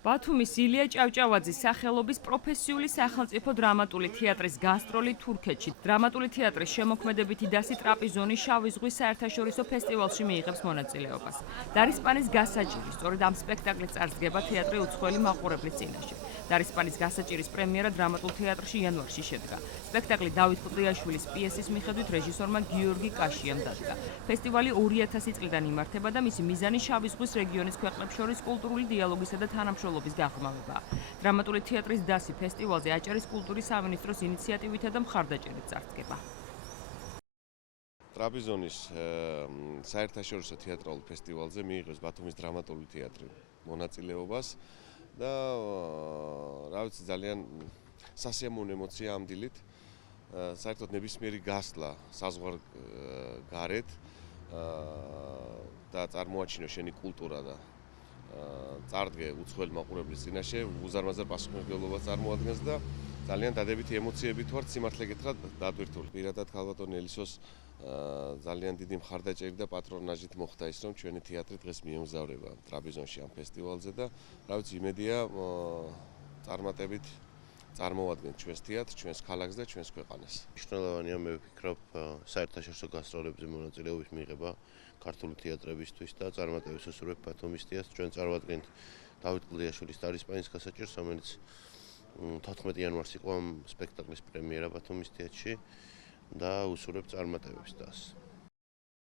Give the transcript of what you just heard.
ბათუმის ილია ჭავჭავაძის სახელობის პროფესიული სახელმწიფო დრამატული თეატრის გასტროლი თურქეთში. დრამატული თეატრის შემოქმედებითი დასი ტრაპიზონის შავი ზღვის საერთაშორისო ფესტივალში მიიღებს მონაწილეობას. დარისპანის გასაჭირი, სწორედ ამ სპექტაკლის წარსდგება თეატრი უცხოელი მაყურებლის წინაშე. დარისპანის გასაჭირის პრემიერა დრამატულ თეატრში იანვარში შედგა. სპექტაკლი დავით ყდიაშვილის პიესის მიხედვით რეჟისორმა გიორგი კაშიამ დადგა. ფესტივალი 2000 წლიდან იმართება და მისი მიზანი შავი ზღვის რეგიონის ქვეყნებს შორის კულტურული დიალოგისა და თანამშრომლობის გაღრმავებაა. დრამატული თეატრის დასი ფესტივალზე აჭარის კულტურის სამინისტროს ინიციატივითა და მხარდაჭერით წარსდგება. ტრაპიზონის საერთაშორისო თეატრალურ ფესტივალზე მიიღებს ბათუმის დრამატული თეატრი მონაწილეობას და რა ვიცი ძალიან სასიამოვნო ემოცია ამ დილით. საერთოდ ნებისმიერი გასვლა საზღვარ გარეთ და წარმოაჩინო შენი კულტურა და წარდგე უცხოელ მაყურებლის წინაშე უზარმაზარ პასუხისმგებლობას წარმოადგენს და ძალიან დადებითი ემოციებით ვარ სიმართლე გითხრათ დატვირთული. პირადად ქალბატონ ელისოს ძალიან დიდი მხარდაჭერი და პატრონაჟით მოხდა ის, რომ ჩვენი თეატრი დღეს მიემგზავრება ტრაპიზონში ამ ფესტივალზე და რა ვიცი იმედია წარმატებით წარმოადგენთ ჩვენს თეატრს, ჩვენს ქალაქს და ჩვენს ქვეყანას. მნიშვნელოვანია მე ვფიქრობ საერთაშორისო გასტროლებზე მონაწილეობის მიღება ქართული თეატრებისთვის და წარმატებას უსურვებ ბათუმის თეატრს. ჩვენ წარვადგენთ დავით ყდიაშვილის დარისპანის გასაჭირს, რომელიც 14 იანვარს იყო ამ სპექტაკლის პრემიერა ბათუმის თეატრში და უსურვებ წარმატებებს დასს.